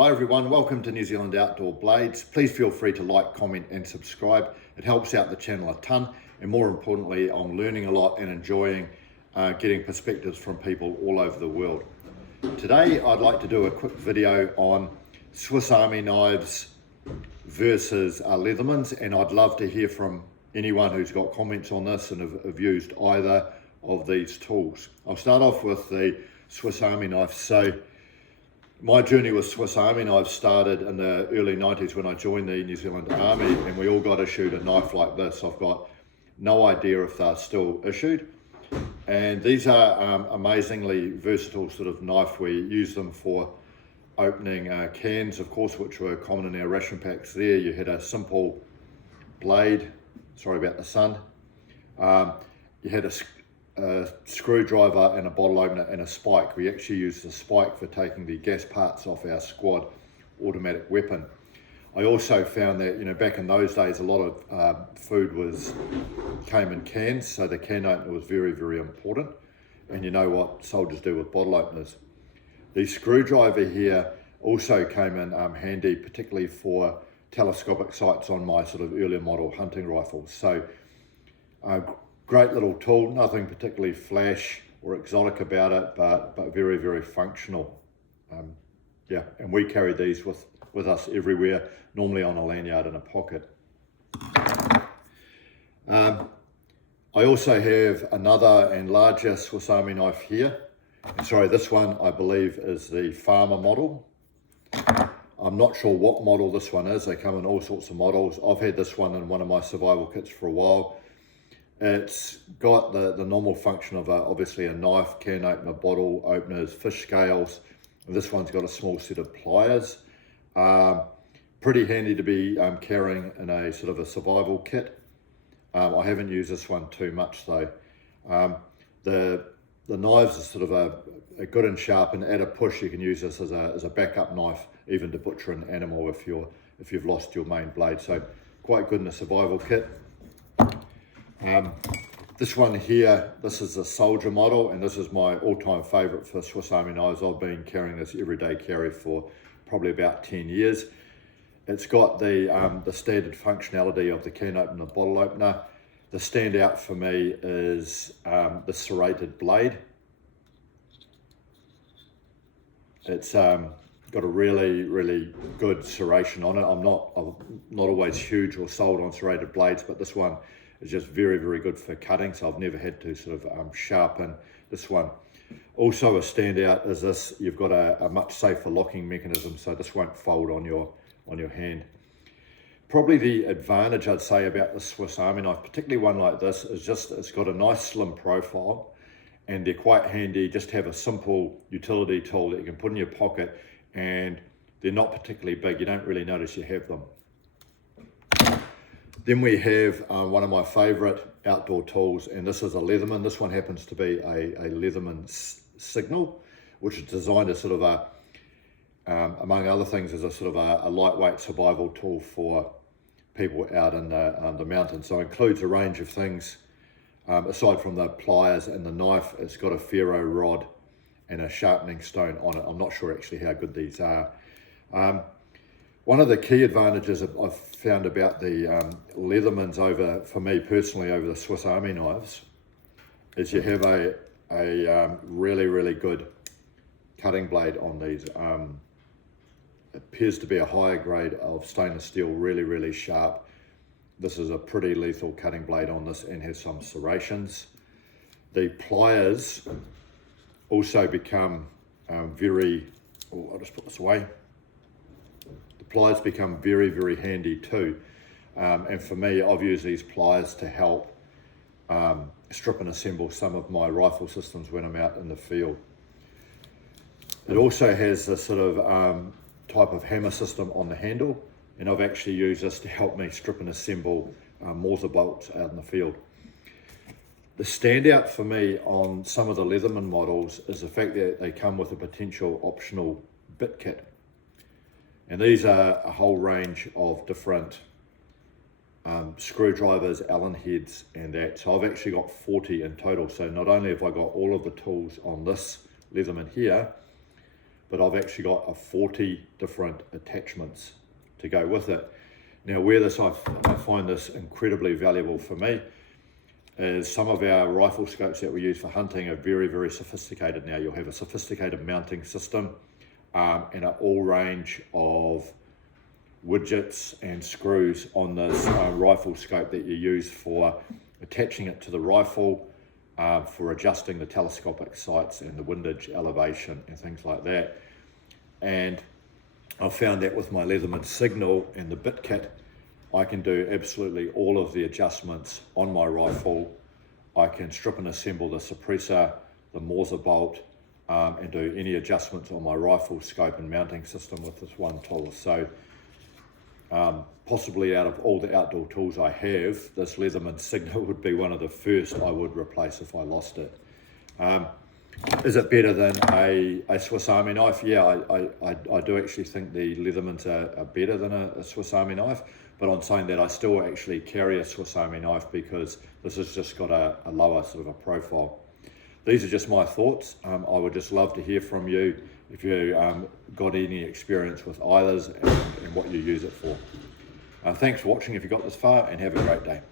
Hi everyone, welcome to New Zealand Outdoor Blades. Please feel free to like, comment and subscribe. It helps out the channel a ton, and more importantly, I'm learning a lot and enjoying getting perspectives from people all over the world. Today I'd like to do a quick video on Swiss Army knives versus Leathermans, and I'd love to hear from anyone who's got comments on this and have used either of these tools. I'll start off with the Swiss Army knife. So my journey with Swiss Army knives started in the early 90s when I joined the New Zealand Army, and we all got issued a knife like this. I've got no idea if they're still issued. And these are amazingly versatile sort of knife. We use them for opening cans, of course, which were common in our ration packs there. You had a simple blade, sorry about the sun. You had a screwdriver and a bottle opener and a spike. We actually used the spike for taking the gas parts off our squad automatic weapon. I also found that, back in those days, a lot of food came in cans, so the can opener was very, very important. And you know what soldiers do with bottle openers. The screwdriver here also came in handy, particularly for telescopic sights on my sort of earlier model hunting rifles. So great little tool, nothing particularly flash or exotic about it, but very, very functional. Yeah, and we carry these with us everywhere, normally on a lanyard in a pocket. I also have another and larger Swiss Army knife here. Sorry, this one I believe is the farmer model. I'm not sure what model this one is. They come in all sorts of models. I've had this one in one of my survival kits for a while. It's got the normal function of obviously a knife, can opener, bottle openers, fish scales. This one's got a small set of pliers. Pretty handy to be carrying in a sort of a survival kit. I haven't used this one too much though. The knives are sort of a good and sharp, and at a push you can use this as a backup knife, even to butcher an animal if you've lost your main blade. So quite good in a survival kit. This one here, this is a soldier model, and this is my all-time favorite for Swiss Army knives. I've been carrying this everyday carry for probably about 10 years. It's got the standard functionality of the can opener, bottle opener. The standout for me is the serrated blade. It's got a really, really good serration on it. I'm not always huge or sold on serrated blades, but this one is just very, very good for cutting, so I've never had to sort of sharpen this one. Also a standout is this, you've got a much safer locking mechanism, so this won't fold on your hand. Probably the advantage I'd say about the Swiss Army knife, particularly one like this, is just it's got a nice slim profile, and they're quite handy. Just have a simple utility tool that you can put in your pocket, and they're not particularly big. You don't really notice you have them. Then we have one of my favorite outdoor tools, and this is a Leatherman. This one happens to be a Leatherman Signal, which is designed as sort of among other things, as a sort of a lightweight survival tool for people out in the mountains. So it includes a range of things. Aside from the pliers and the knife, it's got a ferro rod and a sharpening stone on it. I'm not sure actually how good these are. One of the key advantages I've found about the Leathermans for me personally, over the Swiss Army knives, is you have a really, really good cutting blade on these. It appears to be a higher grade of stainless steel, really, really sharp. This is a pretty lethal cutting blade on this, and has some serrations. The pliers also become I'll just put this away. The pliers become very, very handy too. And for me, I've used these pliers to help strip and assemble some of my rifle systems when I'm out in the field. It also has this sort of type of hammer system on the handle, and I've actually used this to help me strip and assemble mortar bolts out in the field. The standout for me on some of the Leatherman models is the fact that they come with a potential optional bit kit. And these are a whole range of different screwdrivers, Allen heads and that. So I've actually got 40 in total. So not only have I got all of the tools on this Leatherman here, but I've actually got 40 different attachments to go with it. Now, where I find this incredibly valuable for me is some of our rifle scopes that we use for hunting are very, very sophisticated now. You'll have a sophisticated mounting system and an all range of widgets and screws on this rifle scope that you use for attaching it to the rifle, for adjusting the telescopic sights and the windage elevation and things like that. And I've found that with my Leatherman Signal and the bit kit, I can do absolutely all of the adjustments on my rifle. I can strip and assemble the suppressor, the Morse bolt, and do any adjustments on my rifle scope and mounting system with this one tool. So possibly out of all the outdoor tools I have, this Leatherman Signal would be one of the first I would replace if I lost it. Is it better than a Swiss Army knife? Yeah, I do actually think the Leathermans are better than a Swiss Army knife, but on saying that, I still actually carry a Swiss Army knife because this has just got a lower sort of a profile. These are just my thoughts. I would just love to hear from you if you got any experience with either's and what you use it for. Thanks for watching if you got this far, and have a great day.